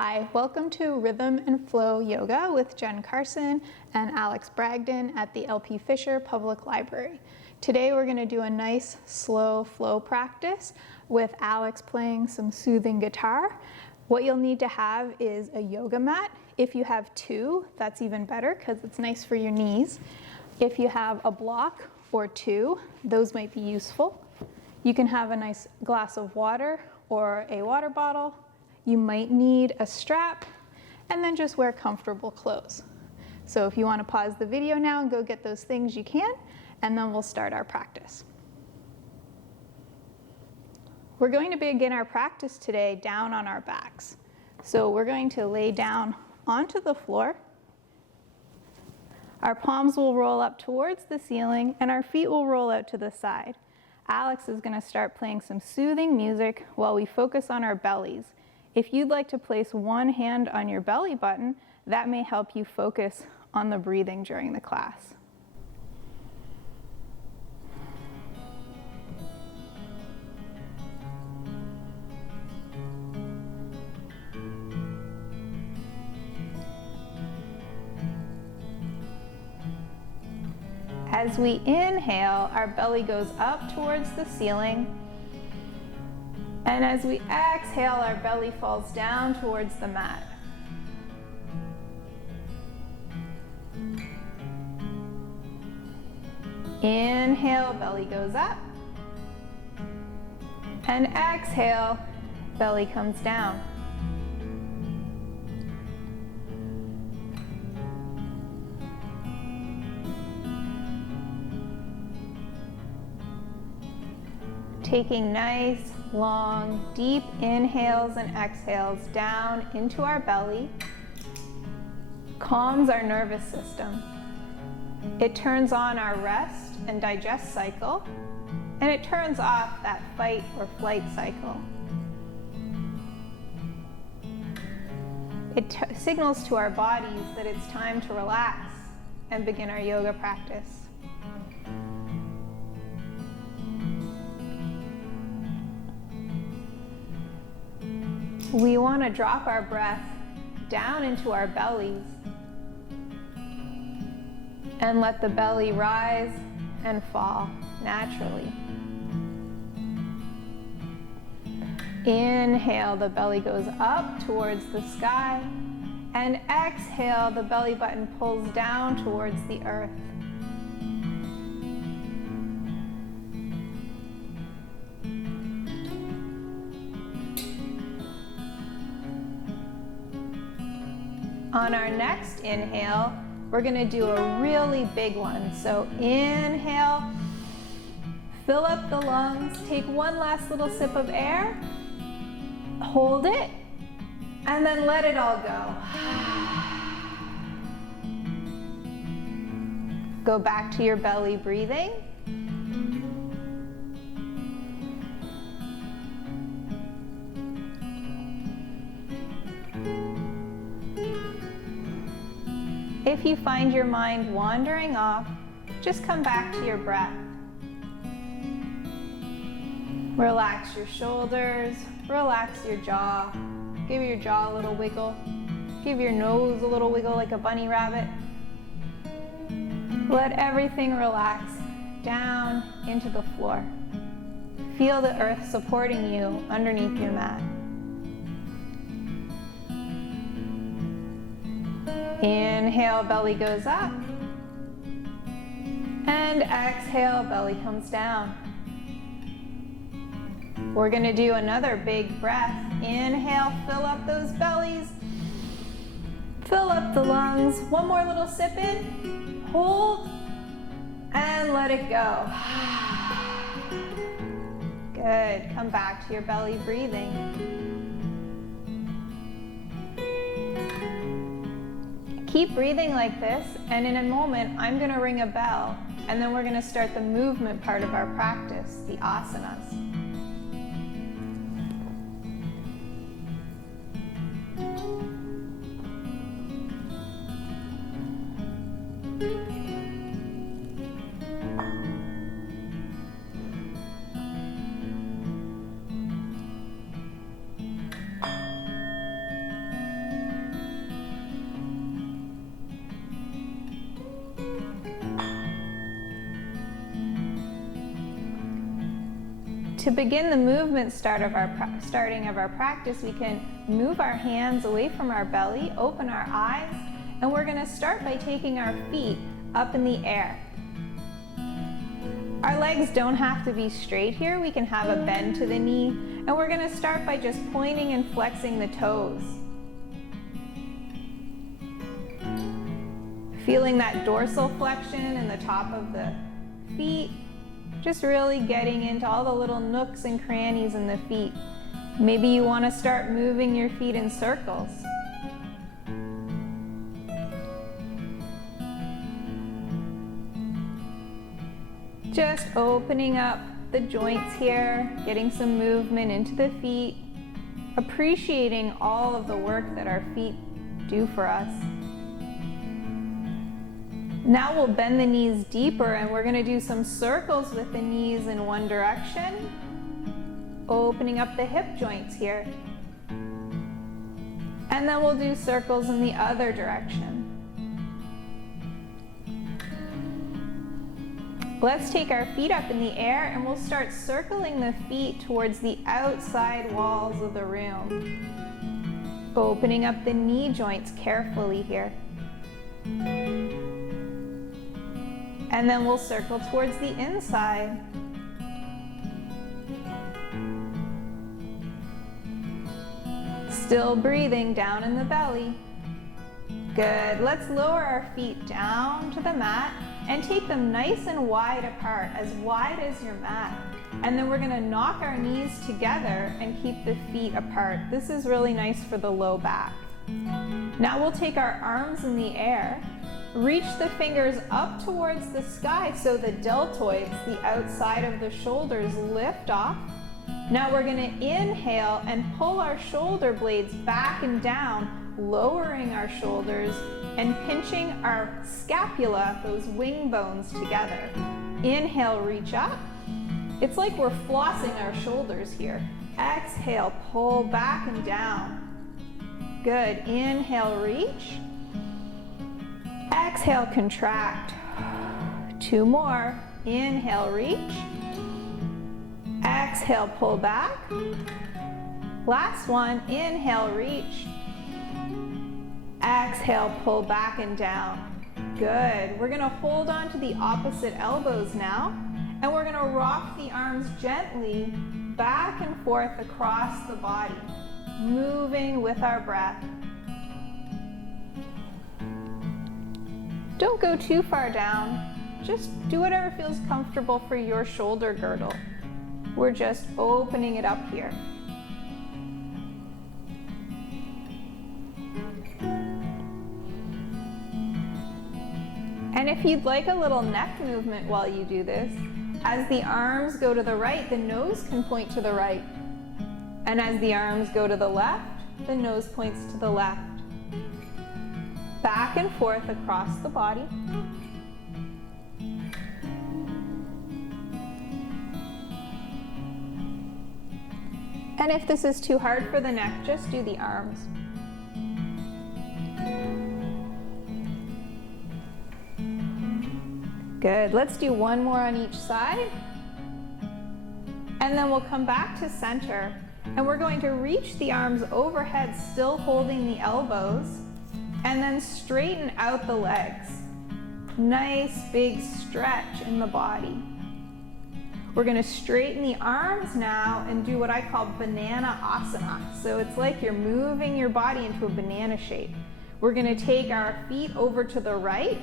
Hi, welcome to Rhythm and Flow Yoga with Jenn Carson and Alex Bragdon at the LP Fisher Public Library. Today we're going to do a nice slow flow practice with Alex playing some soothing guitar. What you'll need to have is a yoga mat. If you have two, that's even better because it's nice for your knees. If you have a block or two, those might be useful. You can have a nice glass of water or a water bottle. You might need a strap, and then just wear comfortable clothes. So if you want to pause the video now and go get those things, you can, and then we'll start our practice. We're going to begin our practice today down on our backs. So we're going to lay down onto the floor. Our palms will roll up towards the ceiling, and our feet will roll out to the side. Alex is going to start playing some soothing music while we focus on our bellies. If you'd like to place one hand on your belly button, that may help you focus on the breathing during the class. As we inhale, our belly goes up towards the ceiling. And as we exhale, our belly falls down towards the mat. Inhale, belly goes up. And exhale, belly comes down. Taking nice, long, deep inhales and exhales down into our belly calms our nervous system. It turns on our rest and digest cycle, and it turns off that fight or flight cycle. It signals to our bodies that it's time to relax and begin our yoga practice. We want to drop our breath down into our bellies and let the belly rise and fall naturally. Inhale, the belly goes up towards the sky, and exhale, the belly button pulls down towards the earth. On our next inhale, we're going to do a really big one. So inhale, fill up the lungs, take one last little sip of air, hold it, and then let it all go. Go back to your belly breathing. If you find your mind wandering off, just come back to your breath. Relax your shoulders, relax your jaw. Give your jaw a little wiggle. Give your nose a little wiggle like a bunny rabbit. Let everything relax down into the floor. Feel the earth supporting you underneath your mat. Inhale, belly goes up, and exhale, belly comes down. We're going to do another big breath. Inhale, fill up those bellies, fill up the lungs. One more little sip in, hold, and let it go. Good. Come back to your belly breathing. Keep breathing like this, and in a moment, I'm going to ring a bell, and then we're going to start the movement part of our practice, the asanas. To begin the movement starting of our practice, we can move our hands away from our belly, open our eyes, and we're going to start by taking our feet up in the air. Our legs don't have to be straight here. We can have a bend to the knee, and we're going to start by just pointing and flexing the toes. Feeling that dorsal flexion in the top of the feet. Just really getting into all the little nooks and crannies in the feet. Maybe you want to start moving your feet in circles. Just opening up the joints here, getting some movement into the feet, appreciating all of the work that our feet do for us. Now we'll bend the knees deeper, and we're going to do some circles with the knees in one direction, opening up the hip joints here. And then we'll do circles in the other direction. Let's take our feet up in the air, and we'll start circling the feet towards the outside walls of the room. Opening up the knee joints carefully here. And then we'll circle towards the inside. Still breathing down in the belly. Good. Let's lower our feet down to the mat and take them nice and wide apart, as wide as your mat. And then we're going to knock our knees together and keep the feet apart. This is really nice for the low back. Now we'll take our arms in the air. Reach the fingers up towards the sky so the deltoids, the outside of the shoulders, lift off. Now we're going to inhale and pull our shoulder blades back and down, lowering our shoulders and pinching our scapula, those wing bones, together. Inhale, reach up. It's like we're flossing our shoulders here. Exhale, pull back and down. Good. Inhale, reach. Exhale, contract. 2 more. Inhale, reach. Exhale, pull back. Last one. Inhale, reach. Exhale, pull back and down. Good. We're going to hold on to the opposite elbows now, and we're going to rock the arms gently back and forth across the body, moving with our breath. Don't go too far down. Just do whatever feels comfortable for your shoulder girdle. We're just opening it up here. And if you'd like a little neck movement while you do this, as the arms go to the right, the nose can point to the right. And as the arms go to the left, the nose points to the left. Back and forth across the body. And if this is too hard for the neck, just do the arms. Good. Let's do one more on each side. And then we'll come back to center. And we're going to reach the arms overhead, still holding the elbows. And then straighten out the legs. Nice big stretch in the body. We're going to straighten the arms now and do what I call banana asana. So it's like you're moving your body into a banana shape. We're going to take our feet over to the right.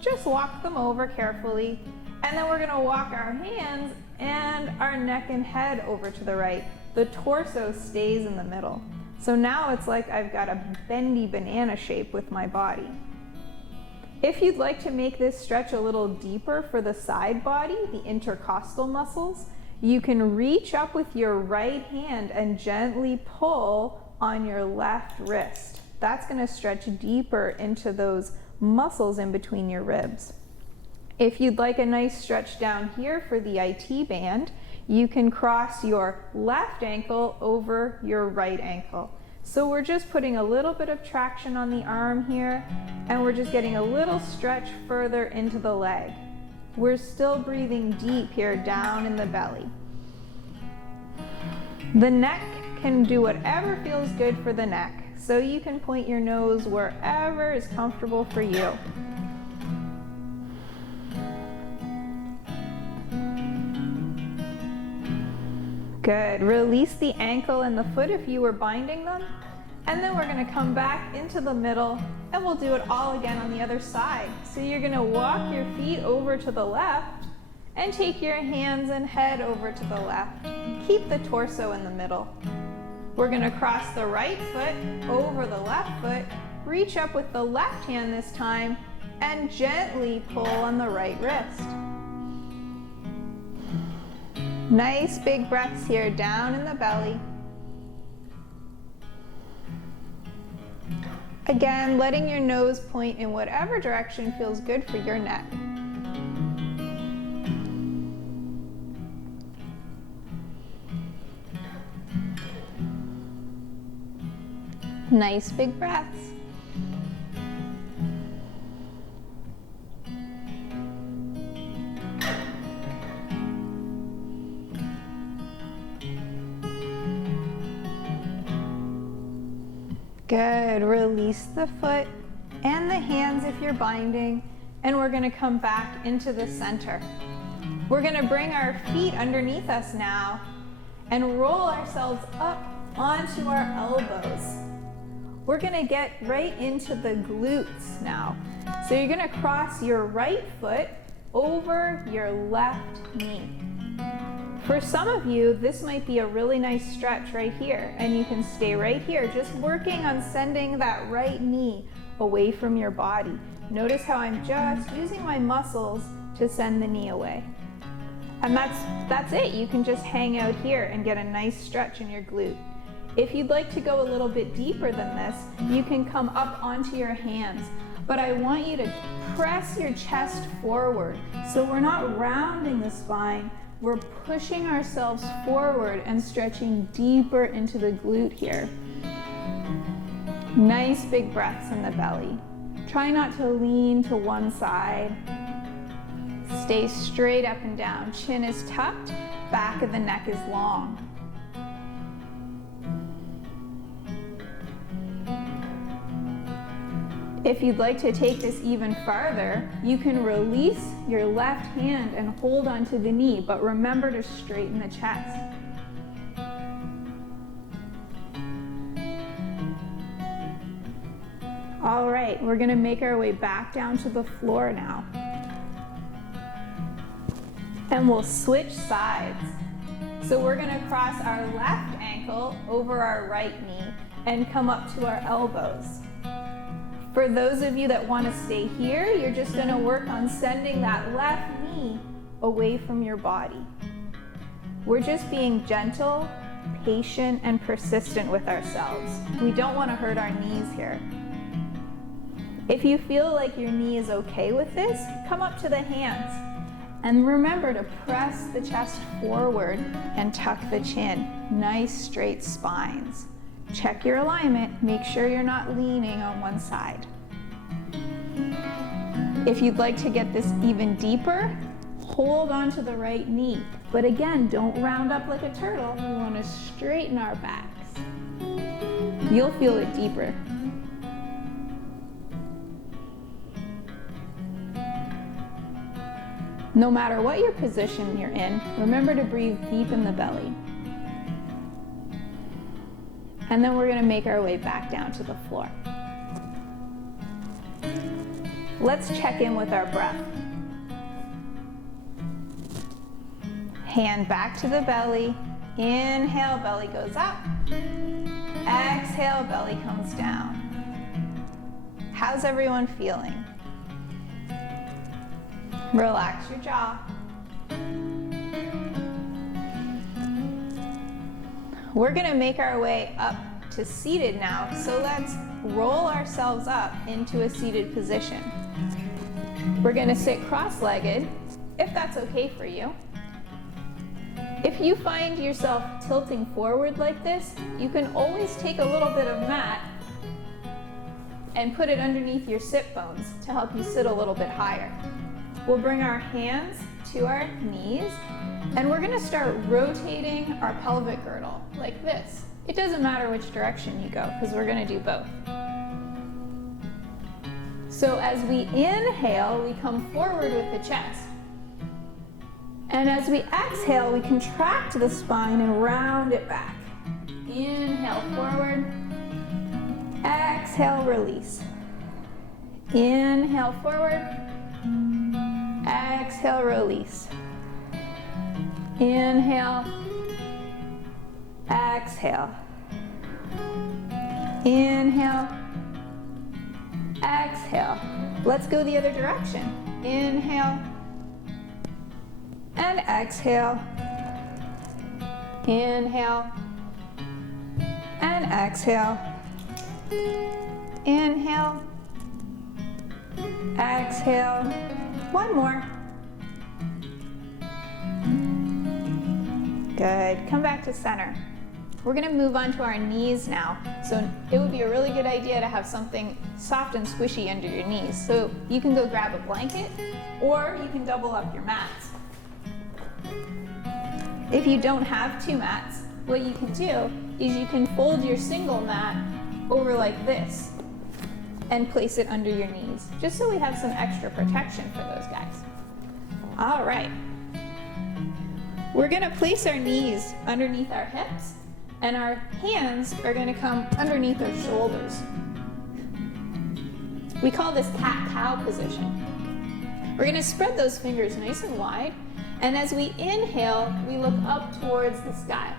Just walk them over carefully. And then we're going to walk our hands and our neck and head over to the right. The torso stays in the middle. So now it's like I've got a bendy banana shape with my body. If you'd like to make this stretch a little deeper for the side body, the intercostal muscles, you can reach up with your right hand and gently pull on your left wrist. That's going to stretch deeper into those muscles in between your ribs. If you'd like a nice stretch down here for the IT band, you can cross your left ankle over your right ankle. So we're just putting a little bit of traction on the arm here, and we're just getting a little stretch further into the leg. We're still breathing deep here down in the belly. The neck can do whatever feels good for the neck. So you can point your nose wherever is comfortable for you. Good. Release the ankle and the foot if you were binding them. And then we're going to come back into the middle and we'll do it all again on the other side. So you're going to walk your feet over to the left and take your hands and head over to the left. Keep the torso in the middle. We're going to cross the right foot over the left foot, reach up with the left hand this time, and gently pull on the right wrist. Nice big breaths here, down in the belly. Again, letting your nose point in whatever direction feels good for your neck. Nice big breaths. Good. Release the foot and the hands if you're binding, and we're going to come back into the center. We're going to bring our feet underneath us now and roll ourselves up onto our elbows. We're going to get right into the glutes now. So you're going to cross your right foot over your left knee. For some of you, this might be a really nice stretch right here, and you can stay right here, just working on sending that right knee away from your body. Notice how I'm just using my muscles to send the knee away. And that's it. You can just hang out here and get a nice stretch in your glute. If you'd like to go a little bit deeper than this, you can come up onto your hands. But I want you to press your chest forward. So we're not rounding the spine, we're pushing ourselves forward and stretching deeper into the glute here. Nice big breaths in the belly. Try not to lean to one side. Stay straight up and down. Chin is tucked, back of the neck is long. If you'd like to take this even farther, you can release your left hand and hold onto the knee, but remember to straighten the chest. All right, we're going to make our way back down to the floor now. And we'll switch sides. So we're going to cross our left ankle over our right knee and come up to our elbows. For those of you that want to stay here, you're just going to work on sending that left knee away from your body. We're just being gentle, patient, and persistent with ourselves. We don't want to hurt our knees here. If you feel like your knee is okay with this, come up to the hands. And remember to press the chest forward and tuck the chin. Nice straight spines. Check your alignment, make sure you're not leaning on one side. If you'd like to get this even deeper, hold onto the right knee. But again, don't round up like a turtle. We want to straighten our backs. You'll feel it deeper. No matter what your position you're in, remember to breathe deep in the belly. And then we're going to make our way back down to the floor. Let's check in with our breath. Hand back to the belly. Inhale, belly goes up. Exhale, belly comes down. How's everyone feeling? Relax your jaw. We're going to make our way up to seated now, so let's roll ourselves up into a seated position. We're going to sit cross-legged, if that's okay for you. If you find yourself tilting forward like this, you can always take a little bit of mat and put it underneath your sit bones to help you sit a little bit higher. We'll bring our hands to our knees, and we're gonna start rotating our pelvic girdle like this. It doesn't matter which direction you go, because we're gonna do both. So as we inhale, we come forward with the chest. And as we exhale, we contract the spine and round it back. Inhale, forward. Exhale, release. Inhale, forward. Exhale, release. Inhale. Exhale. Inhale. Exhale. Let's go the other direction. Inhale. And exhale. Inhale. And exhale. Inhale. Exhale. One more. Good. Come back to center. We're going to move on to our knees now. So it would be a really good idea to have something soft and squishy under your knees. So you can go grab a blanket, or you can double up your mats. If you don't have two mats, what you can do is you can fold your single mat over like this and place it under your knees, just so we have some extra protection for those guys. All right. We're gonna place our knees underneath our hips, and our hands are gonna come underneath our shoulders. We call this cat-cow position. We're gonna spread those fingers nice and wide, and as we inhale, we look up towards the sky.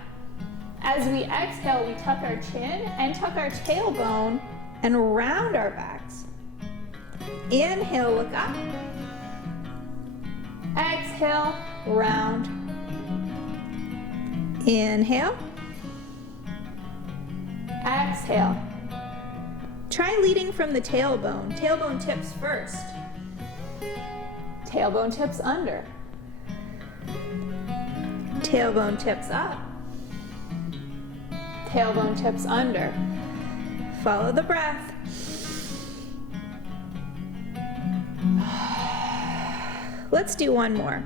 As we exhale, we tuck our chin and tuck our tailbone and round our backs. Inhale, look up. Exhale, round. Inhale. Exhale. Try leading from the tailbone. Tailbone tips first. Tailbone tips under. Tailbone tips up. Tailbone tips under. Follow the breath. Let's do one more.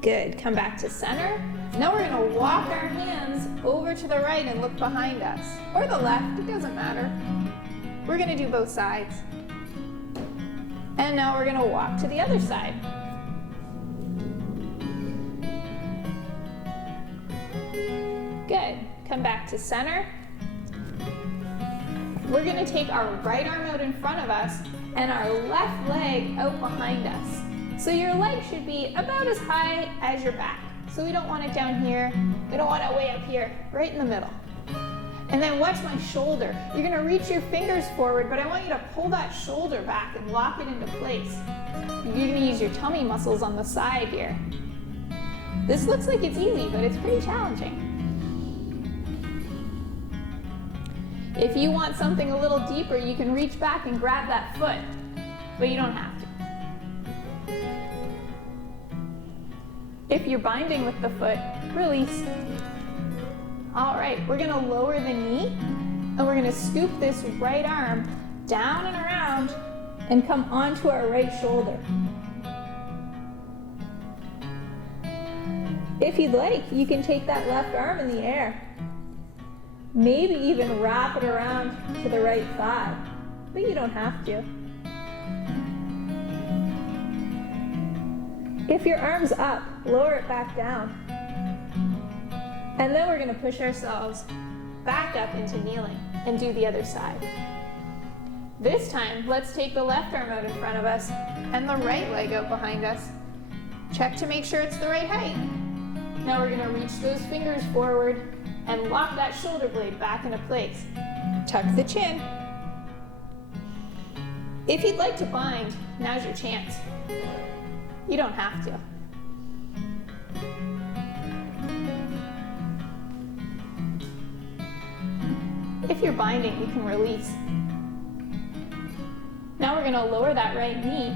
Good. Come back to center. Now we're going to walk our hands over to the right and look behind us. Or the left, it doesn't matter. We're going to do both sides. And now we're going to walk to the other side. Good. Come back to center. We're going to take our right arm out in front of us and our left leg out behind us. So your leg should be about as high as your back. So we don't want it down here. We don't want it way up here, right in the middle. And then watch my shoulder. You're gonna reach your fingers forward, but I want you to pull that shoulder back and lock it into place. You're gonna use your tummy muscles on the side here. This looks like it's easy, but it's pretty challenging. If you want something a little deeper, you can reach back and grab that foot, but you don't have to. If you're binding with the foot, release. All right, we're gonna lower the knee, and we're gonna scoop this right arm down and around and come onto our right shoulder. If you'd like, you can take that left arm in the air. Maybe even wrap it around to the right thigh, but you don't have to. If your arm's up, lower it back down. And then we're gonna push ourselves back up into kneeling and do the other side. This time, let's take the left arm out in front of us and the right leg out behind us. Check to make sure it's the right height. Now we're gonna reach those fingers forward and lock that shoulder blade back into place. Tuck the chin. If you'd like to bind, now's your chance. You don't have to. If you're binding, you can release. Now we're going to lower that right knee,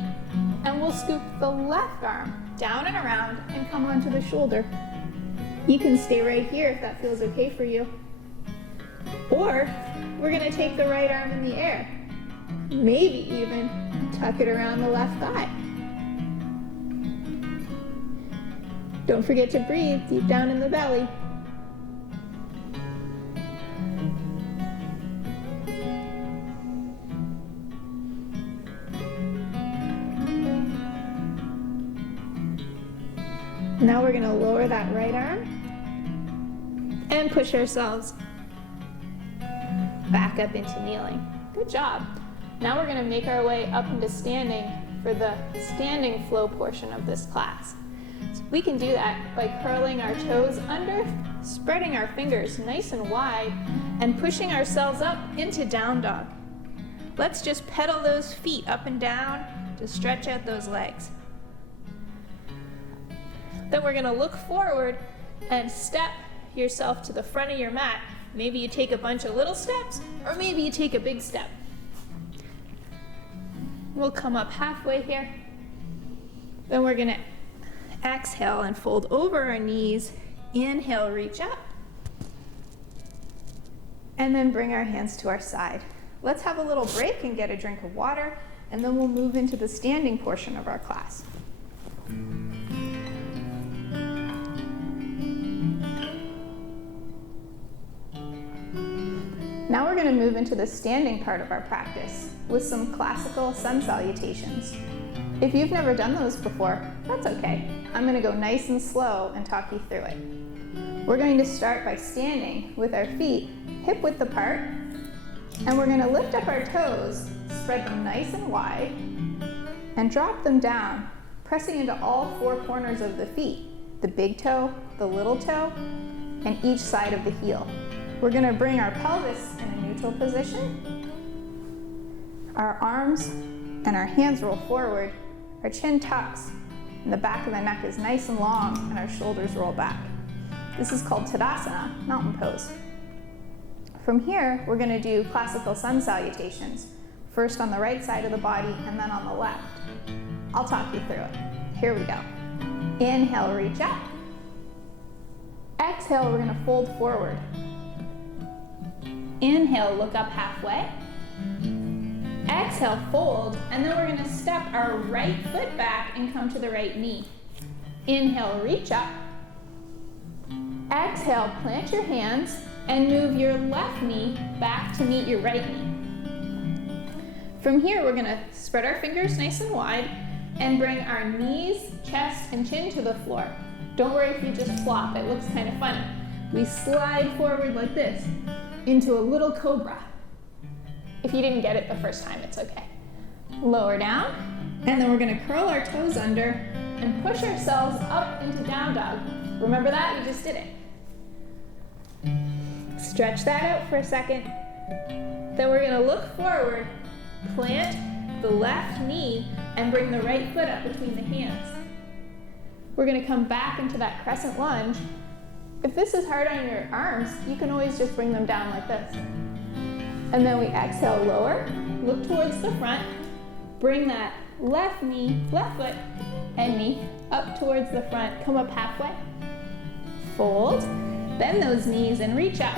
and we'll scoop the left arm down and around and come onto the shoulder. You can stay right here if that feels okay for you. Or we're going to take the right arm in the air, Maybe even tuck it around the left thigh. Don't forget to breathe deep down in the belly. Now we're going to lower that right arm and push ourselves back up into kneeling. Good job. Now we're going to make our way up into standing for the standing flow portion of this class. So we can do that by curling our toes under, spreading our fingers nice and wide, and pushing ourselves up into down dog. Let's just pedal those feet up and down to stretch out those legs. Then we're going to look forward and step yourself to the front of your mat. Maybe you take a bunch of little steps, or maybe you take a big step. We'll come up halfway here. Then we're going to exhale and fold over our knees. Inhale, reach up. And then bring our hands to our side. Let's have a little break and get a drink of water, and then we'll move into the standing portion of our class. Now we're going to move into the standing part of our practice with some classical sun salutations. If you've never done those before, that's okay. I'm going to go nice and slow and talk you through it. We're going to start by standing with our feet hip width apart, and we're going to lift up our toes, spread them nice and wide, and drop them down, pressing into all four corners of the feet, the big toe, the little toe, and each side of the heel. We're going to bring our pelvis in a neutral position. Our arms and our hands roll forward. Our chin tucks, and the back of the neck is nice and long, and our shoulders roll back. This is called Tadasana, mountain pose. From here, we're going to do classical sun salutations, first on the right side of the body and then on the left. I'll talk you through it. Here we go. Inhale, reach up. Exhale, we're going to fold forward. Inhale, look up halfway. Exhale, fold, and then we're going to step our right foot back and come to the right knee. Inhale, reach up. Exhale, plant your hands and move your left knee back to meet your right knee. From here, we're going to spread our fingers nice and wide and bring our knees, chest, and chin to the floor. Don't worry if you just flop, it looks kind of funny. We slide forward like this into a little cobra. If you didn't get it the first time, it's okay. Lower down, and then we're going to curl our toes under and push ourselves up into down dog. Remember that? We just did it. Stretch that out for a second. Then we're going to look forward, plant the left knee, and bring the right foot up between the hands. We're going to come back into that crescent lunge. If this is hard on your arms, you can always just bring them down like this. And then we exhale, lower, look towards the front, bring that left knee, left foot, and knee up towards the front, come up halfway, fold, bend those knees and reach up.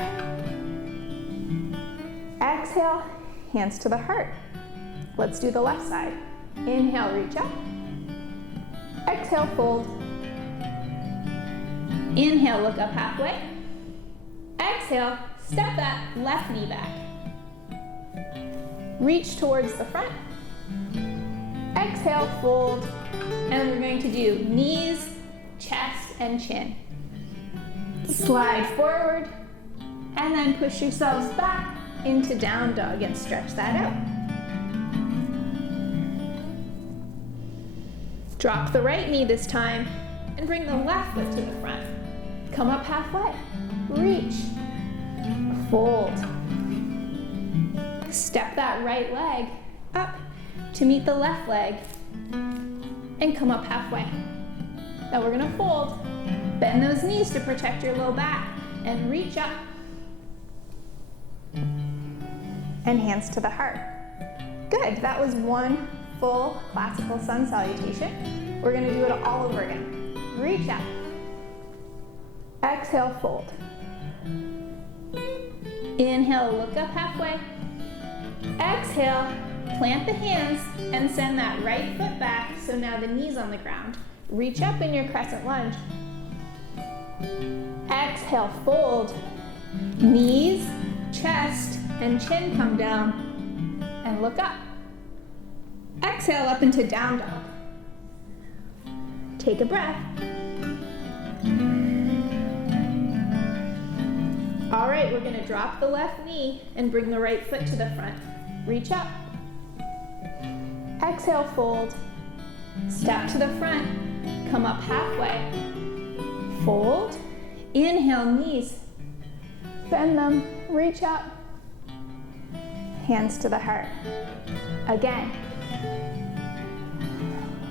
Exhale, hands to the heart. Let's do the left side. Inhale, reach up. Exhale, fold. Inhale, look up halfway. Exhale, step that left knee back. Reach towards the front. Exhale, fold. And we're going to do knees, chest, and chin. Slide forward, and then push yourselves back into down dog and stretch that out. Drop the right knee this time and bring the left foot to the front. Come up halfway, reach, fold. Step that right leg up to meet the left leg and come up halfway. Now we're gonna fold. Bend those knees to protect your low back and reach up. And hands to the heart. Good, that was one full classical sun salutation. We're gonna do it all over again. Reach up. Exhale, fold. Inhale, look up halfway. Exhale, Plant the hands and send that right foot back, so now the knee's on the ground. Reach up in your crescent lunge. Exhale, fold. Knees, chest, and chin come down, and look up. Exhale up into down dog. Take a breath. All right, we're gonna drop the left knee and bring the right foot to the front. Reach up. Exhale, fold. Step to the front. Come up halfway. Fold. Inhale, knees. Bend them. Reach up. Hands to the heart. Again.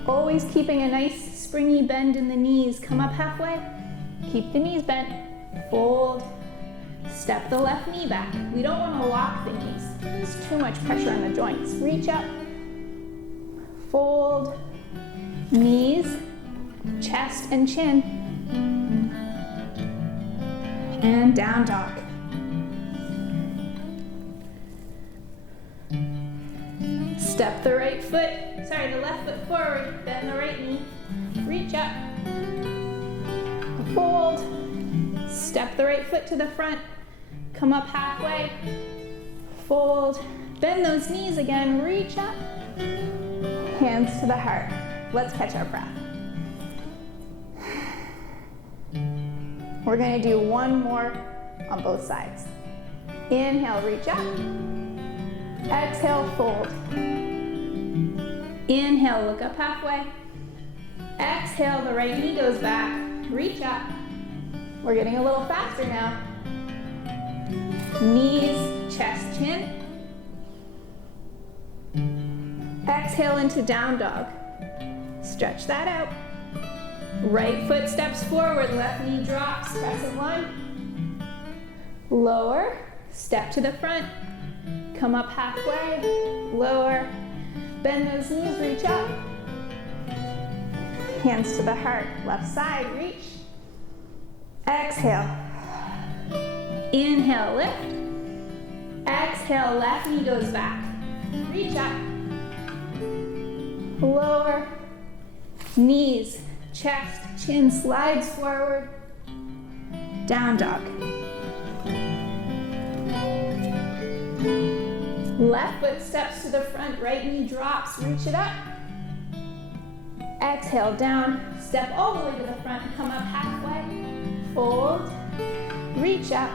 Always keeping a nice springy bend in the knees. Come up halfway. Keep the knees bent. Fold. Step the left knee back. We don't want to lock the knees. There's too much pressure on the joints. Reach up. Fold. Knees, chest and chin. And down dog. Step the the left foot forward, bend the right knee. Reach up. Fold. Step the right foot to the front. Come up halfway. Fold. Bend those knees again. Reach up. Hands to the heart. Let's catch our breath. We're going to do one more on both sides. Inhale, reach up. Exhale, fold. Inhale, look up halfway. Exhale, the right knee goes back. Reach up. We're getting a little faster now. Knees, chest, chin. Exhale into down dog. Stretch that out. Right foot steps forward, left knee drops, crescent lunge. Lower, step to the front. Come up halfway, lower. Bend those knees, reach up. Hands to the heart, left side, reach. Exhale. Inhale, lift. Exhale, left knee goes back. Reach up. Lower. Knees, chest, chin slides forward. Down dog. Left foot steps to the front, right knee drops, reach it up. Exhale, down, step all the way to the front, come up halfway. Fold, reach up.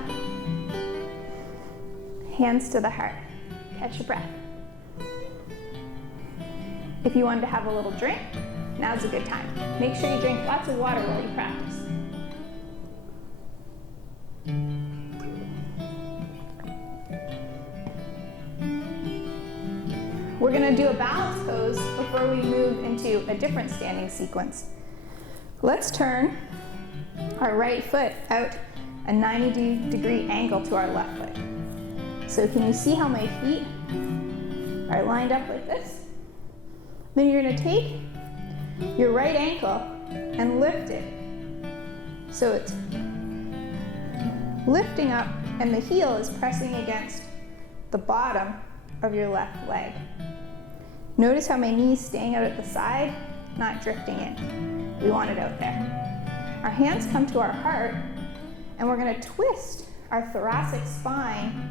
Hands to the heart. Catch your breath. If you wanted to have a little drink, now's a good time. Make sure you drink lots of water while you practice. We're going to do a balance pose before we move into a different standing sequence. Let's turn our right foot out a 90-degree angle to our left foot. So can you see how my feet are lined up like this? Then you're going to take your right ankle and lift it. So it's lifting up and the heel is pressing against the bottom of your left leg. Notice how my knee's staying out at the side, not drifting in. We want it out there. Our hands come to our heart and we're going to twist our thoracic spine.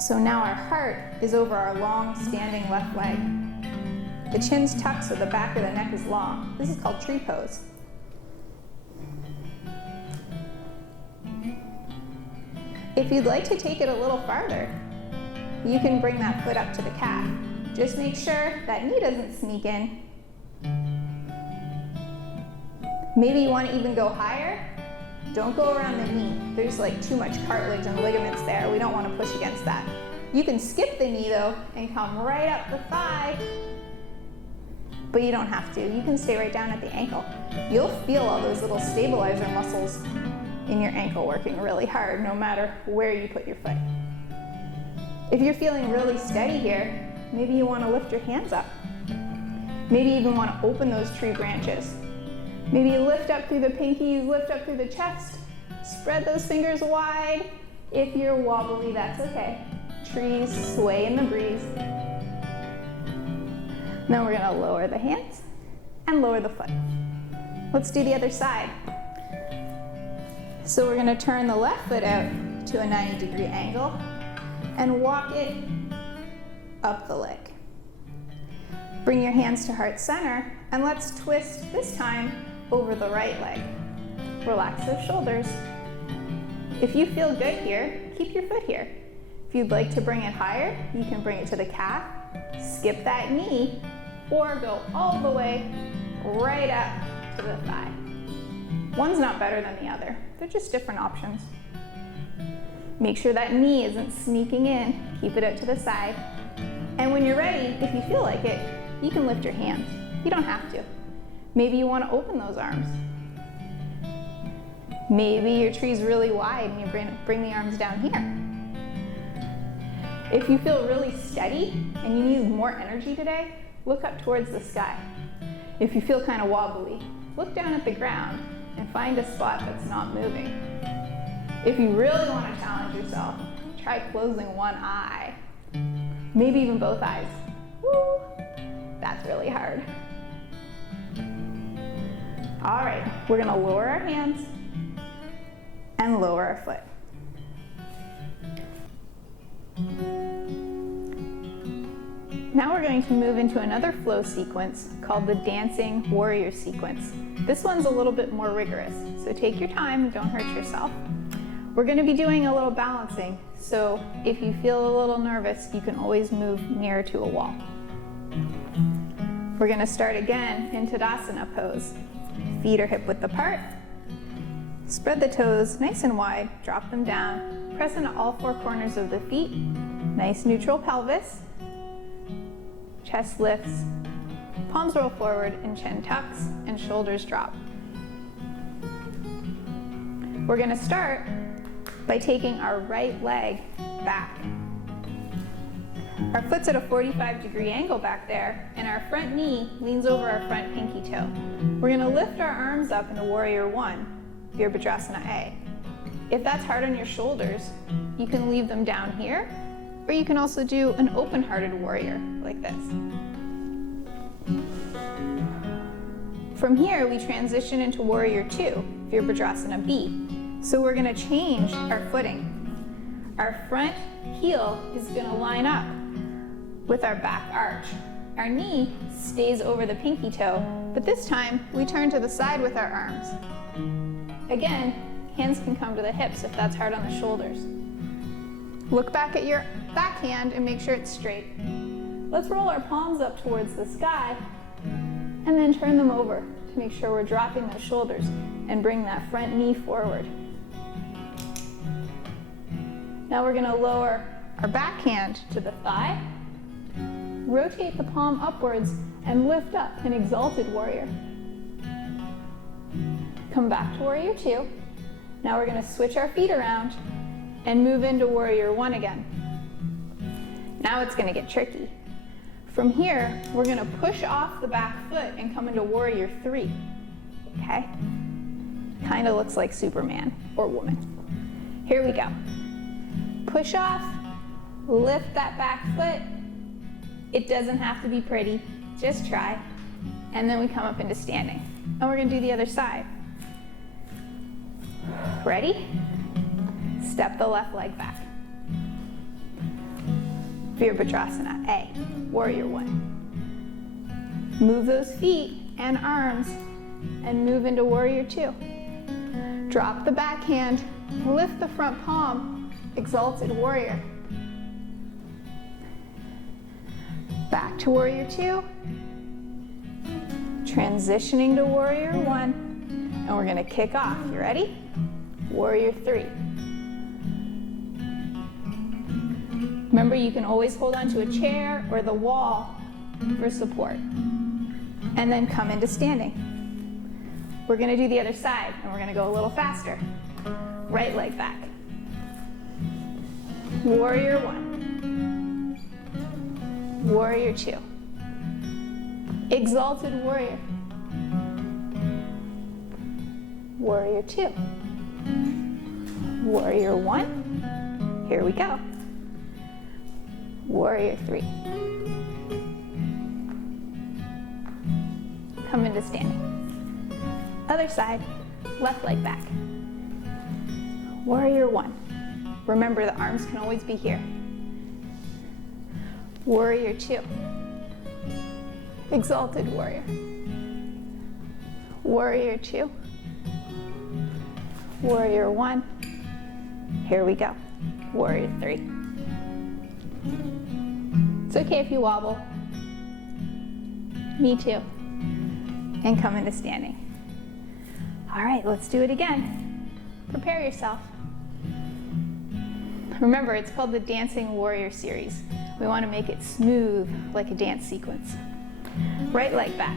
So now our heart is over our long standing left leg. The chin's tucked so the back of the neck is long. This is called tree pose. If you'd like to take it a little farther, you can bring that foot up to the calf. Just make sure that knee doesn't sneak in. Maybe you want to even go higher. Don't go around the knee. There's like too much cartilage and ligaments there. We don't want to push against that. You can skip the knee though and come right up the thigh, but you don't have to. You can stay right down at the ankle. You'll feel all those little stabilizer muscles in your ankle working really hard no matter where you put your foot. If you're feeling really steady here, maybe you want to lift your hands up. Maybe you even want to open those tree branches. Maybe you lift up through the pinkies, lift up through the chest. Spread those fingers wide. If you're wobbly, that's okay. Trees sway in the breeze. Then we're gonna lower the hands and lower the foot. Let's do the other side. So we're gonna turn the left foot out to a 90-degree angle and walk it up the leg. Bring your hands to heart center and let's twist this time over the right leg. Relax those shoulders. If you feel good here, keep your foot here. If you'd like to bring it higher, you can bring it to the calf, skip that knee, or go all the way right up to the thigh. One's not better than the other. They're just different options. Make sure that knee isn't sneaking in. Keep it out to the side. And when you're ready, if you feel like it, you can lift your hands. You don't have to. Maybe you want to open those arms. Maybe your tree's really wide and you bring the arms down here. If you feel really steady and you need more energy today, look up towards the sky. If you feel kind of wobbly, look down at the ground and find a spot that's not moving. If you really want to challenge yourself, try closing one eye. Maybe even both eyes. Woo! That's really hard. All right, we're gonna lower our hands and lower our foot. Now we're going to move into another flow sequence called the dancing warrior sequence. This one's a little bit more rigorous, so take your time, don't hurt yourself. We're going to be doing a little balancing, so if you feel a little nervous, you can always move nearer to a wall. We're going to start again in Tadasana Pose. Feet are hip width apart. Spread the toes nice and wide, drop them down. Press into all four corners of the feet. Nice neutral pelvis. Chest lifts. Palms roll forward and chin tucks and shoulders drop. We're going to start by taking our right leg back. Our foot's at a 45-degree angle back there, and our front knee leans over our front pinky toe. We're going to lift our arms up into Warrior One, Virabhadrasana A. If that's hard on your shoulders, you can leave them down here, or you can also do an open-hearted warrior like this. From here, we transition into Warrior Two, Virabhadrasana B. So we're going to change our footing. Our front heel is going to line up with our back arch. Our knee stays over the pinky toe, but this time we turn to the side with our arms. Again, hands can come to the hips if that's hard on the shoulders. Look back at your back hand and make sure it's straight. Let's roll our palms up towards the sky and then turn them over to make sure we're dropping those shoulders and bring that front knee forward. Now we're going to lower our back hand to the thigh, rotate the palm upwards, and lift up an exalted warrior. Come back to Warrior Two. Now we're going to switch our feet around and move into Warrior One again. Now it's going to get tricky. From here, we're going to push off the back foot and come into Warrior Three. Okay? Kind of looks like Superman or woman. Here we go. Push off, lift that back foot. It doesn't have to be pretty, just try. And then we come up into standing. And we're going to do the other side. Ready? Step the left leg back. Virabhadrasana A, Warrior One. Move those feet and arms and move into Warrior Two. Drop the back hand, lift the front palm, exalted warrior. Back to Warrior Two. Transitioning to Warrior One. And we're going to kick off. You ready? Warrior Three. Remember, you can always hold onto a chair or the wall for support. And then come into standing. We're going to do the other side, and we're going to go a little faster. Right leg back. Warrior One. Warrior Two. Exalted warrior. Warrior Two. Warrior One. Here we go. Warrior Three. come into standing. Other side, left leg back. Warrior one. Remember, the arms can always be here. Warrior two. Exalted warrior. Warrior two. Warrior one. Here we go. Warrior three. It's okay if you wobble. Me too. And come into standing. All right, let's do it again. Prepare yourself. Remember, it's called the Dancing Warrior series. We want to make it smooth, like a dance sequence. Right leg back.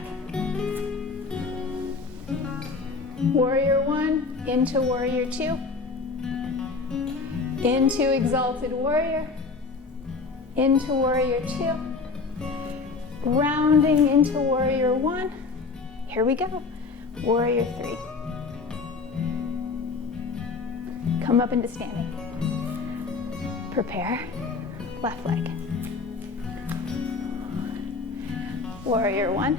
Warrior one, into warrior two. Into exalted warrior. Into warrior two. Rounding into warrior one. Here we go. Warrior three. Come up into standing. Prepare. Left leg. Warrior one.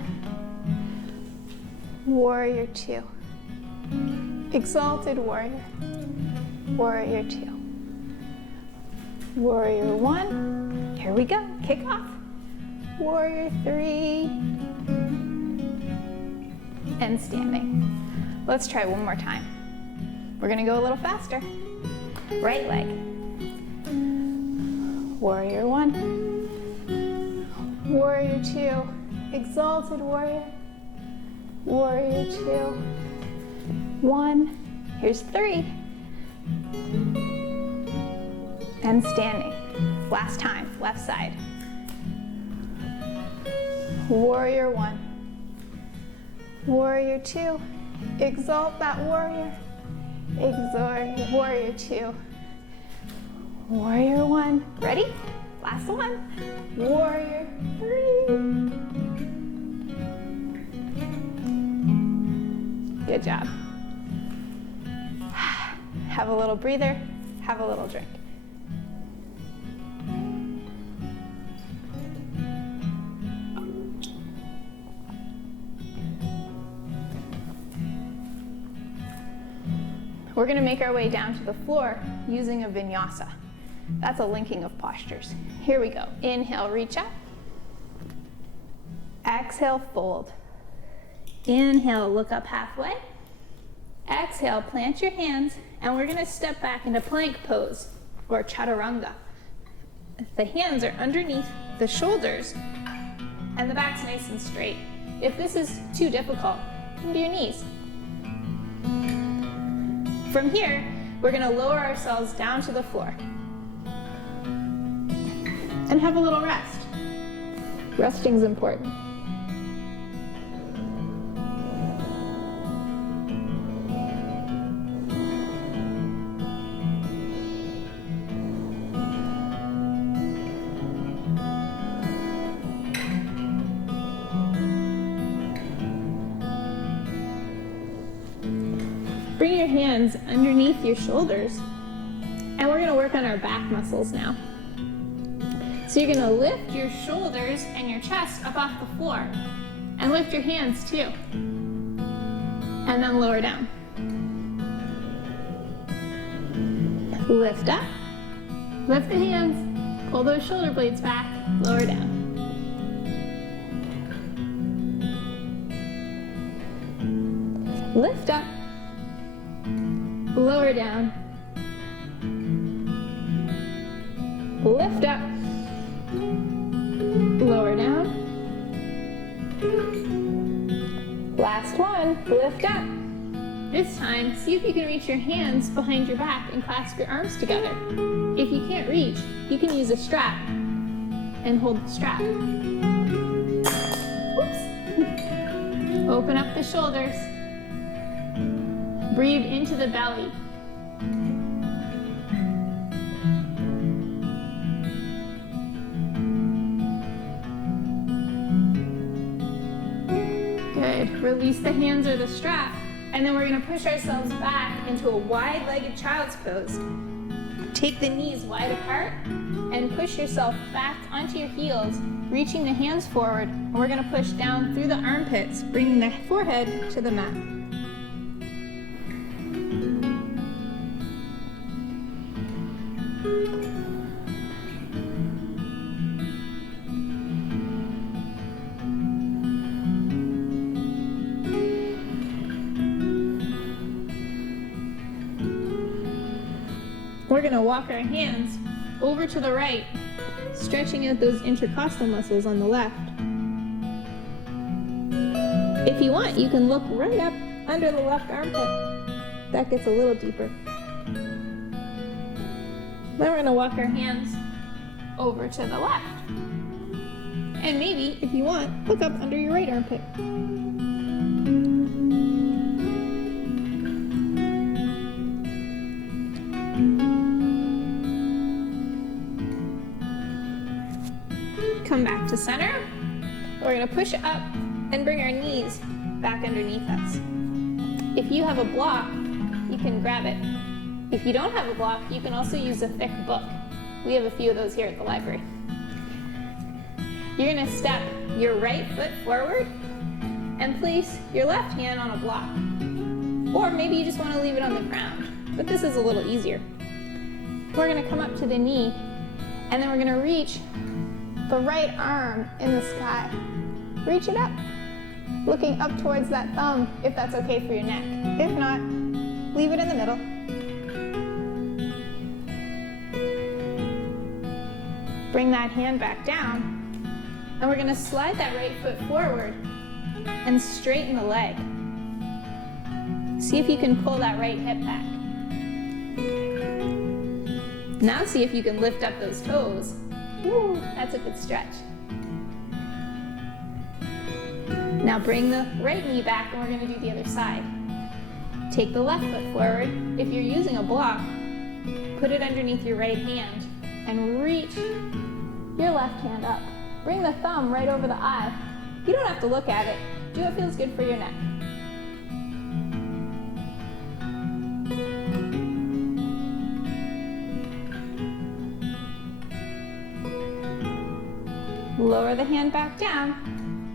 Warrior two. Exalted warrior. Warrior two. Warrior one. Here we go. Kick off. Warrior three. And standing. Let's try one more time. We're gonna go a little faster. Right leg. Warrior one. Warrior two. Exalted warrior. Warrior two. One. Here's three. And standing. Last time, left side. Warrior one. Warrior two. Exalt that warrior. Exalt warrior two. Warrior one. Ready? Last one. Warrior three. Good job. Have a little breather. Have a little drink. We're going to make our way down to the floor using a vinyasa. That's a linking of postures. Here we go. Inhale, reach up. Exhale, fold. Inhale, look up halfway. Exhale, plant your hands, and we're going to step back into plank pose, or chaturanga. The hands are underneath the shoulders, and the back's nice and straight. If this is too difficult, come to your knees. From here, we're going to lower ourselves down to the floor and have a little rest. Resting's important. Bring your hands underneath your shoulders, and we're going to work on our back muscles now. So you're going to lift your shoulders and your chest up off the floor, and lift your hands too, and then lower down. Lift up, lift the hands, pull those shoulder blades back, lower down. Lift up, lower down, lift up, lower down, last one, lift up. This time, see if you can reach your hands behind your back and clasp your arms together. If you can't reach, you can use a strap and hold the strap. Whoops. Open up the shoulders. Breathe into the belly. Good. Release the hands or the strap, and then we're going to push ourselves back into a wide-legged child's pose. Take the knees wide apart and push yourself back onto your heels reaching the hands forward, and we're gonna push down through the armpits, bringing the forehead to the mat. We're gonna walk our hands over to the right, stretching out those intercostal muscles on the left. If you want, you can look right up under the left armpit. That gets a little deeper. Then we're gonna walk our hands over to the left. And maybe, if you want, look up under your right armpit. Come back to center. We're gonna push up and bring our knees back underneath us. If you have a block, you can grab it. If you don't have a block, you can also use a thick book. We have a few of those here at the library. You're gonna step your right foot forward and place your left hand on a block. Or maybe you just wanna leave it on the ground, but this is a little easier. We're gonna come up to the knee, and then we're gonna reach the right arm in the sky. Reach it up, looking up towards that thumb if that's okay for your neck. If not, leave it in the middle. Bring that hand back down, and we're gonna slide that right foot forward and straighten the leg. See if you can pull that right hip back. Now see if you can lift up those toes. Woo, that's a good stretch. Now bring the right knee back, and we're gonna do the other side. Take the left foot forward. If you're using a block, put it underneath your right hand and reach your left hand up. Bring the thumb right over the eye. You don't have to look at it. Do what feels good for your neck. Lower the hand back down.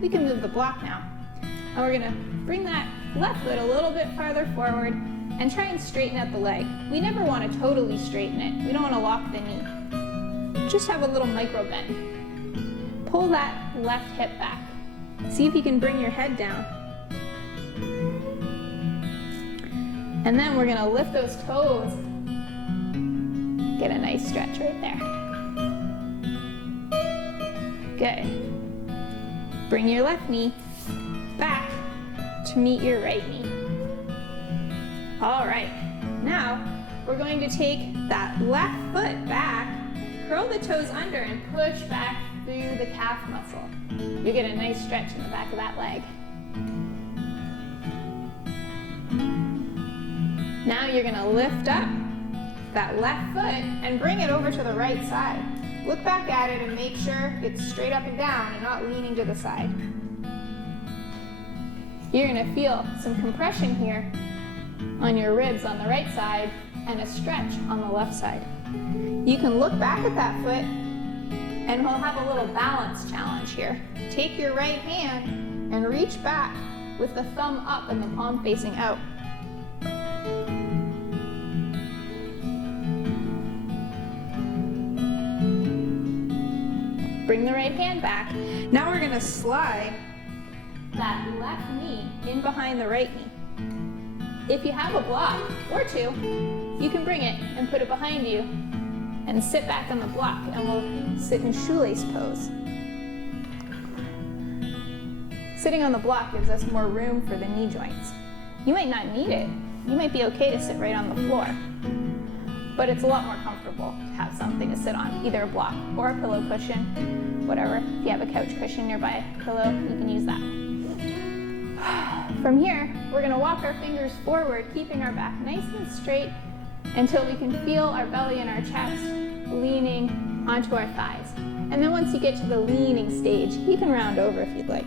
We can move the block now. And we're gonna bring that left foot a little bit farther forward and try and straighten out the leg. We never wanna totally straighten it. We don't wanna lock the knee. Just have a little micro bend. Pull that left hip back. See if you can bring your head down. And then we're gonna lift those toes. Get a nice stretch right there. Good. Bring your left knee back to meet your right knee. All right, now we're going to take that left foot back, curl the toes under, and push back through the calf muscle. You get a nice stretch in the back of that leg. Now you're gonna lift up that left foot and bring it over to the right side. Look back at it and make sure it's straight up and down and not leaning to the side. You're gonna feel some compression here on your ribs on the right side and a stretch on the left side. You can look back at that foot and we'll have a little balance challenge here. Take your right hand and reach back with the thumb up and the palm facing out. Bring the right hand back. Now we're gonna slide that left knee in behind the right knee. If you have a block or two, you can bring it and put it behind you and sit back on the block, and we'll sit in Shoelace Pose. Sitting on the block gives us more room for the knee joints. You might not need it. You might be okay to sit right on the floor, but it's a lot more comfortable to have something to sit on, either a block or a pillow cushion, whatever. If you have a couch cushion nearby a pillow, you can use that. From here, we're gonna walk our fingers forward, keeping our back nice and straight until we can feel our belly and our chest leaning onto our thighs. And then once you get to the leaning stage, you can round over if you'd like.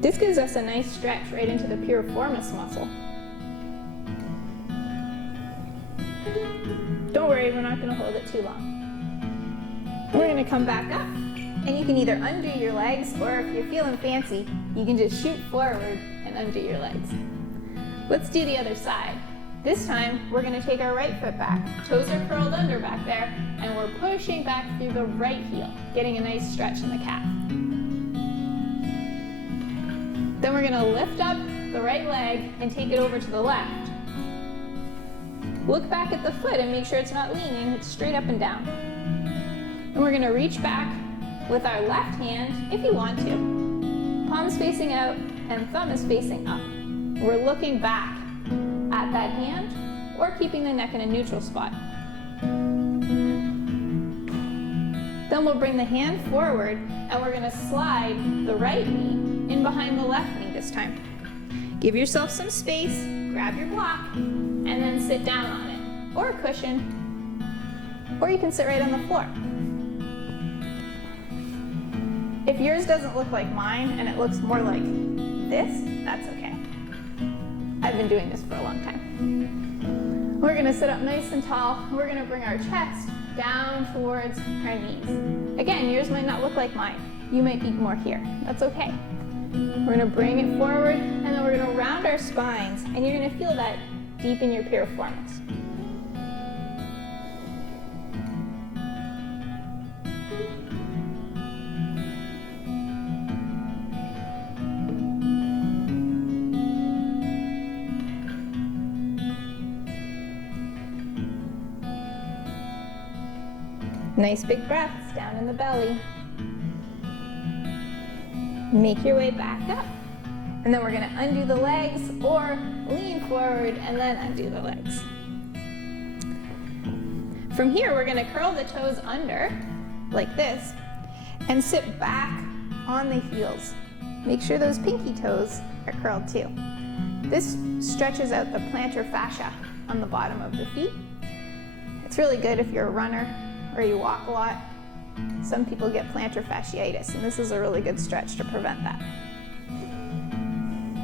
This gives us a nice stretch right into the piriformis muscle. Don't worry, we're not gonna hold it too long. We're gonna come back up And you can either undo your legs, or if you're feeling fancy, you can just shoot forward and undo your legs. Let's do the other side. This time, we're gonna take our right foot back. Toes are curled under back there, and we're pushing back through the right heel, getting a nice stretch in the calf. Then we're gonna lift up the right leg and take it over to the left. Look back at the foot and make sure it's not leaning, it's straight up and down. And we're gonna reach back with our left hand, if you want to. Palms facing out and thumb is facing up. We're looking back at that hand, or keeping the neck in a neutral spot. Then we'll bring the hand forward, and we're gonna slide the right knee in behind the left knee this time. Give yourself some space, grab your block, and then sit down on it, or a cushion, or you can sit right on the floor. If yours doesn't look like mine and it looks more like this, that's okay. I've been doing this for a long time. We're gonna sit up nice and tall. We're gonna bring our chest down towards our knees. Again, yours might not look like mine. You might be more here. That's okay. We're gonna bring it forward, and then we're gonna round our spines, and you're gonna feel that deep in your piriformis. Nice big breaths down in the belly. Make your way back up. And then we're gonna undo the legs, or lean forward and then undo the legs. From here, we're gonna curl the toes under, like this, and sit back on the heels. Make sure those pinky toes are curled too. This stretches out the plantar fascia on the bottom of the feet. It's really good if you're a runner or you walk a lot. Some people get plantar fasciitis, and this is a really good stretch to prevent that.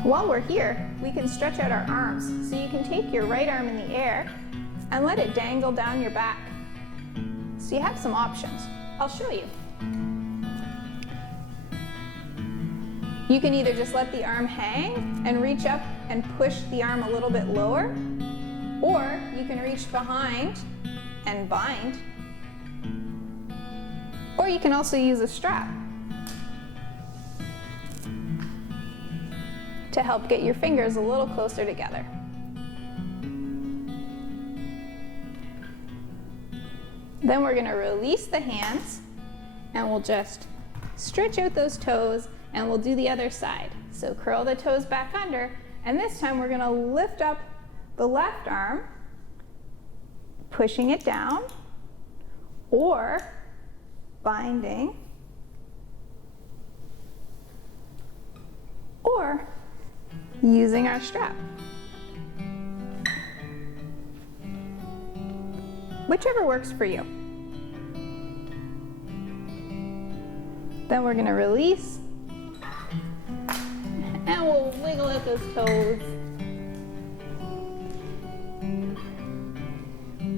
While we're here, we can stretch out our arms. So you can take your right arm in the air and let it dangle down your back. So you have some options. I'll show you. You can either just let the arm hang and reach up and push the arm a little bit lower, or you can reach behind and bind, or you can also use a strap to help get your fingers a little closer together. Then we're gonna release the hands, and we'll just stretch out those toes, and we'll do the other side. So curl the toes back under, and this time we're gonna lift up the left arm, pushing it down, or binding, or using our strap. Whichever works for you. Then we're gonna release, and we'll wiggle out those toes.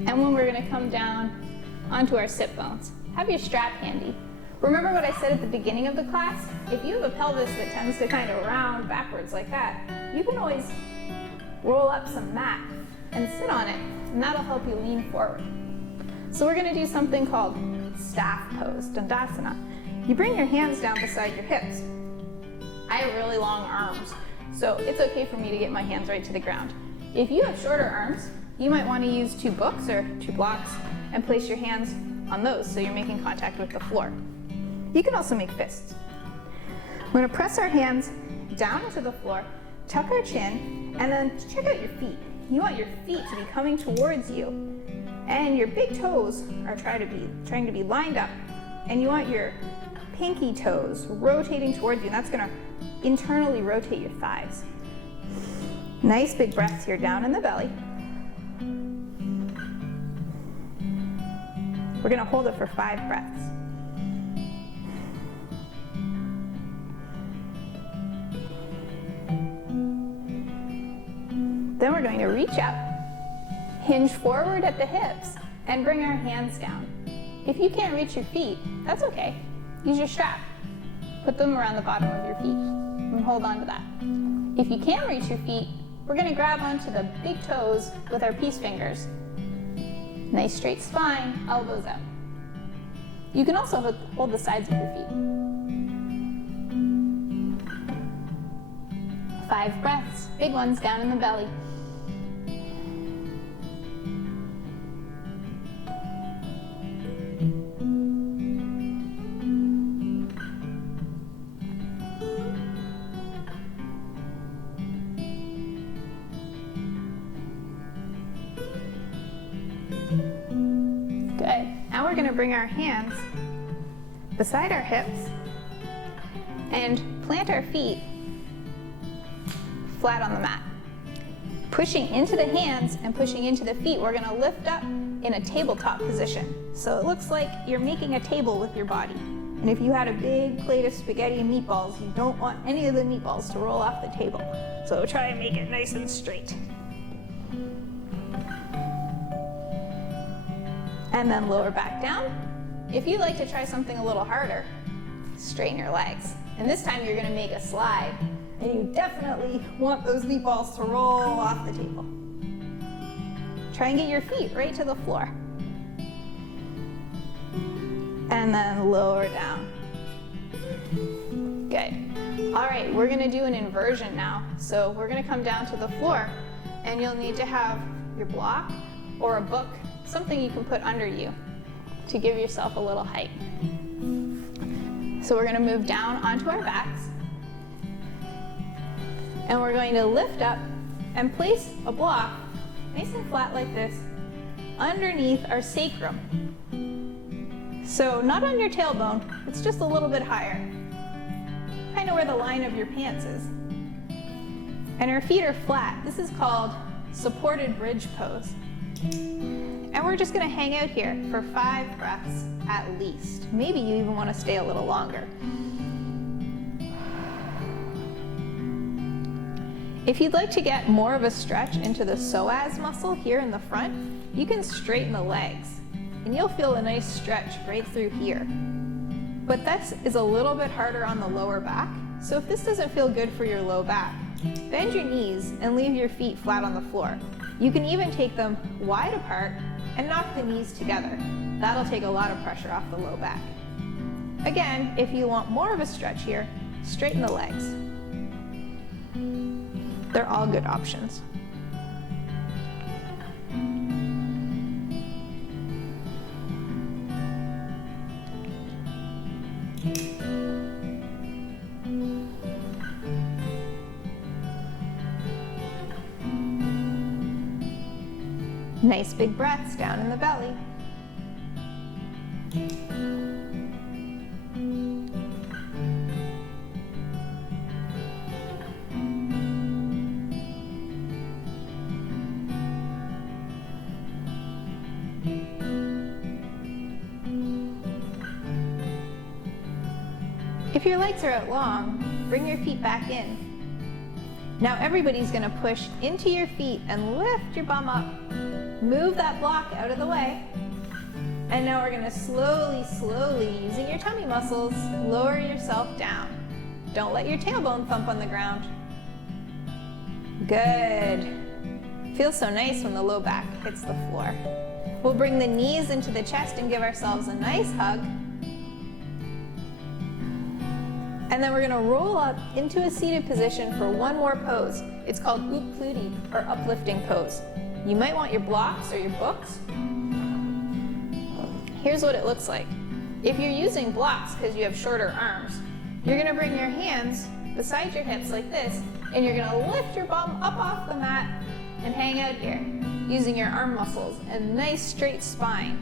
And when we're gonna come down onto our sit bones, have your strap handy. Remember what I said at the beginning of the class? If you have a pelvis that tends to kind of round backwards like that, you can always roll up some mat and sit on it, and that'll help you lean forward. So we're gonna do something called staff pose, Dandasana. You bring your hands down beside your hips. I have really long arms, so it's okay for me to get my hands right to the ground. If you have shorter arms, you might want to use 2 books or 2 blocks and place your hands on those so you're making contact with the floor. You can also make fists. We're going to press our hands down into the floor, tuck our chin, and then check out your feet. You want your feet to be coming towards you, and your big toes are trying to be lined up, and you want your pinky toes rotating towards you, and that's going to internally rotate your thighs. Nice big breaths here down in the belly. We're going to hold it for 5 breaths. Then we're going to reach up, hinge forward at the hips, and bring our hands down. If you can't reach your feet, that's okay. use your strap. Put them around the bottom of your feet and hold on to that. If you can reach your feet, we're going to grab onto the big toes with our peace fingers. Nice straight spine, elbows out. You can also hold the sides of your feet. 5 breaths, big ones down in the belly. Bring our hands beside our hips and plant our feet flat on the mat. Pushing into the hands and pushing into the feet, we're going to lift up in a tabletop position. So it looks like you're making a table with your body. And if you had a big plate of spaghetti and meatballs, you don't want any of the meatballs to roll off the table. So try and make it nice and straight. And then lower back down. If you'd like to try something a little harder, straighten your legs. And this time you're going to make a slide. And you definitely want those meatballs to roll off the table. Try and get your feet right to the floor. And then lower down. Good. All right, we're going to do an inversion now. So we're going to come down to the floor, and you'll need to have your block or a book, something you can put under you to give yourself a little height. So we're going to move down onto our backs, and we're going to lift up and place a block nice and flat like this underneath our sacrum. So not on your tailbone, it's just a little bit higher, kind of where the line of your pants is. And our feet are flat. This is called supported bridge pose. And we're just going to hang out here for 5 breaths at least. Maybe you even want to stay a little longer. If you'd like to get more of a stretch into the psoas muscle here in the front, you can straighten the legs, and you'll feel a nice stretch right through here. But this is a little bit harder on the lower back, so if this doesn't feel good for your low back, bend your knees and leave your feet flat on the floor. You can even take them wide apart and knock the knees together. That'll take a lot of pressure off the low back. Again, if you want more of a stretch here, straighten the legs. They're all good options. Nice big breaths down in the belly. If your legs are out long, bring your feet back in. Now everybody's going to push into your feet and lift your bum up. Move that block out of the way. And now we're going to slowly, using your tummy muscles, lower yourself down. Don't let your tailbone thump on the ground. Good. Feels so nice when the low back hits the floor. We'll bring the knees into the chest and give ourselves a nice hug. And then we're going to roll up into a seated position for one more pose. It's called Utkludi, or uplifting pose. You might want your blocks or your books. Here's what it looks like. If you're using blocks because you have shorter arms, you're going to bring your hands beside your hips like this, and you're going to lift your bum up off the mat and hang out here, using your arm muscles and nice straight spine.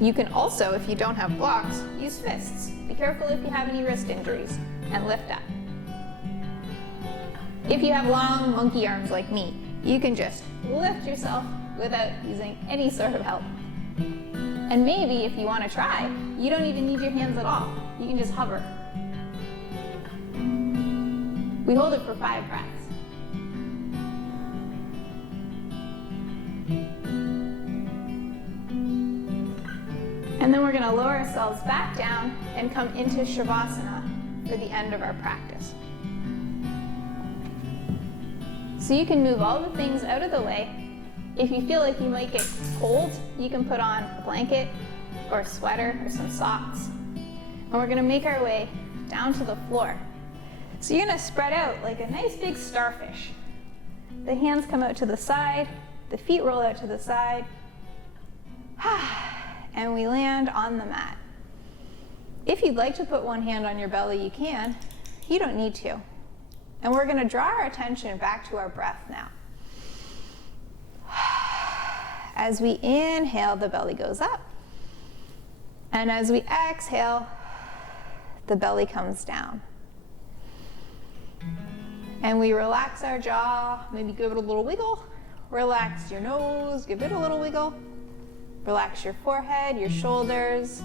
You can also, if you don't have blocks, use fists. Be careful if you have any wrist injuries, and lift up. If you have long monkey arms like me, you can just lift yourself without using any sort of help. And maybe if you want to try, you don't even need your hands at all. You can just hover. We hold it for 5 breaths. And then we're going to lower ourselves back down and come into Shavasana for the end of our practice. So you can move all the things out of the way. If you feel like you might get cold, you can put on a blanket or a sweater or some socks. And we're going to make our way down to the floor. So you're going to spread out like a nice big starfish. The hands come out to the side, the feet roll out to the side. And we land on the mat. If you'd like to put one hand on your belly, you can. You don't need to. And we're going to draw our attention back to our breath now. As we inhale, the belly goes up. And as we exhale, the belly comes down. And we relax our jaw, maybe give it a little wiggle. Relax your nose, give it a little wiggle. Relax your forehead, your shoulders,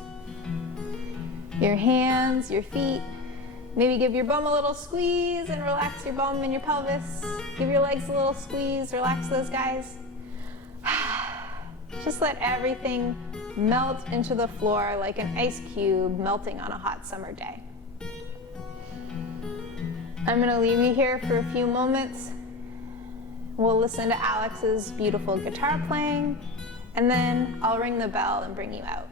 your hands, your feet. Maybe give your bum a little squeeze and relax your bum and your pelvis. Give your legs a little squeeze, relax those guys. Just let everything melt into the floor like an ice cube melting on a hot summer day. I'm going to leave you here for a few moments. We'll listen to Alex's beautiful guitar playing, and then I'll ring the bell and bring you out.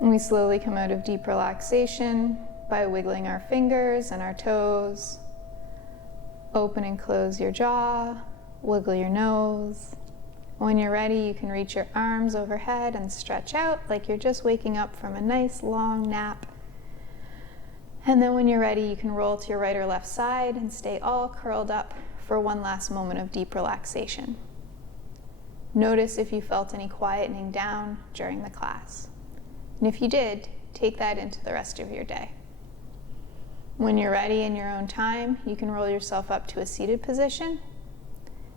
And we slowly come out of deep relaxation, by wiggling our fingers and our toes. Open and close your jaw, wiggle your nose. When you're ready, you can reach your arms overhead and stretch out like you're just waking up from a nice long nap. And then when you're ready, you can roll to your right or left side and stay all curled up for one last moment of deep relaxation. Notice if you felt any quietening down during the class. And if you did, take that into the rest of your day. When you're ready in your own time, you can roll yourself up to a seated position.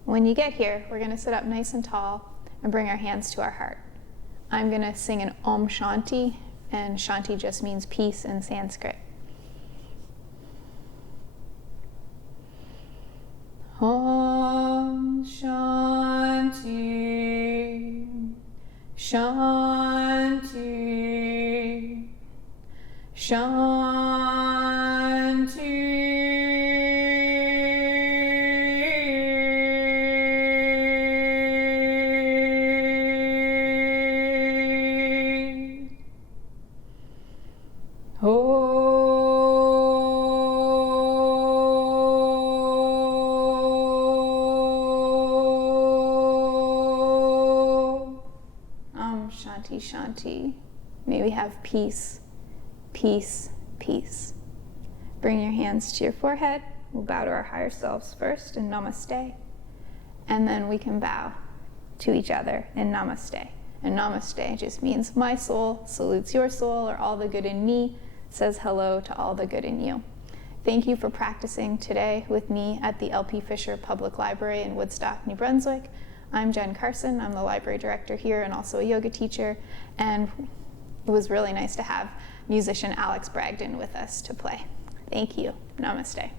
When you get here, we're going to sit up nice and tall and bring our hands to our heart. I'm going to sing an Om Shanti, and Shanti just means peace in Sanskrit. Om Shanti, Shanti, Shanti. Shanti, Shanti. May we have peace, peace, peace. Bring your hands to your forehead. We'll bow to our higher selves first in Namaste. And then we can bow to each other in Namaste. And Namaste just means my soul salutes your soul, or all the good in me says hello to all the good in you. Thank you for practicing today with me at the LP Fisher Public Library in Woodstock, New Brunswick. I'm Jenn Carson. I'm the library director here and also a yoga teacher. And it was really nice to have musician Alex Bragdon with us to play. Thank you. Namaste.